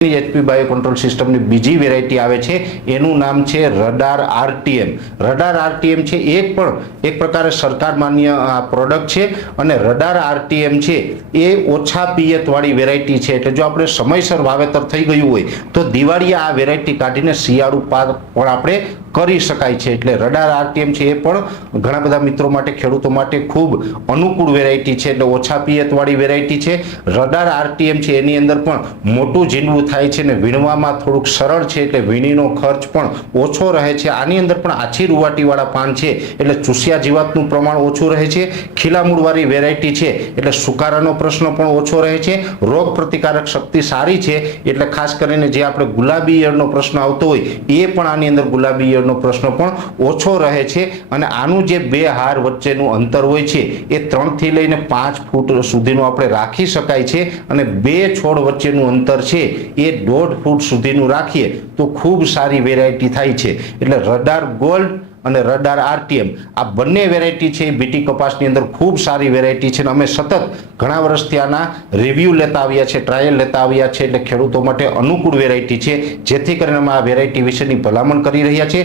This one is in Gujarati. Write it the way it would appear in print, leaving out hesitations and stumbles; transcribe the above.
એચપી બાયો કંટ્રોલ સિસ્ટમની બીજી વેરાયટી આવે છે, એનું નામ છે રડાર આરટીએમ. રડાર આરટીએમ છે એ પણ એક પ્રકારે સરકાર માન્ય પ્રોડક્ટ છે અને રડાર આરટીએમ છે એ ઓછા પિયત વાળી વેરાયટી છે. એટલે જો આપણે સમયસર વાવેતર થઈ ગયું હોય તો દિવાળીએ આ વેરાયટી કાઢીને શિયાળુ પાક પણ આપણે કરી શકાય છે. એટલે રડાર આરટીએમ છે એ પણ ઘણા બધા મિત્રો માટે, ખેડૂતો માટે ખૂબ અનુકૂળ વેરાયટી છે. એટલે ઓછા પિયત વાળી વેરાયટી છે. રડાર આરટીએમ છે એની અંદર પણ મોટું ઝીંડવું થાય છે ને વીણવામાં થોડુંક સરળ છે, એટલે વીણીનો ખર્ચ પણ ઓછો રહે છે. આની અંદર પણ આછી રૂવાટી વાળા પાન છે એટલે ચૂસ્યા જીવાતનું પ્રમાણ ઓછું રહે છે. ખીલા મૂળ વાળી વેરાયટી છે એટલે સુકારાનો પ્રશ્ન પણ ઓછો રહે છે. રોગ પ્રતિકારક શક્તિ સારી છે, એટલે ખાસ કરીને જે આપણે ગુલાબી ઈયળનો પ્રશ્ન આવતો હોય એ પણ આની અંદર ગુલાબી ઈયળનો પ્રશ્ન પણ ઓછો રહે છે. અને આનું જે બે હાર વચ્ચેનું અંતર હોય છે એ 3 થી લઈને 5 ફૂટ સુધીનું આપણે રાખી શકાય છે અને બે છોડ વચ્ચેનું અંતર છે એ 1.5 ફૂટ સુધીનું રાખીએ તો ખૂબ સારી વેરાયટી થાય છે. એટલે રડાર ગોલ્ડ અને રડાર આરટીએમ આ બંને વેરાયટી છે બીટી કપાસની અંદર ખૂબ સારી વેરાયટી છે અને અમે સતત ઘણા વર્ષથી આના રિવ્યુ લેતા આવ્યા છે, ટ્રાયલ લેતા આવ્યા છે. એટલે ખેડૂતો માટે અનુકૂળ વેરાયટી છે, જેથી કરીને અમે આ વેરાયટી વિશેની ભલામણ કરી રહ્યા છે.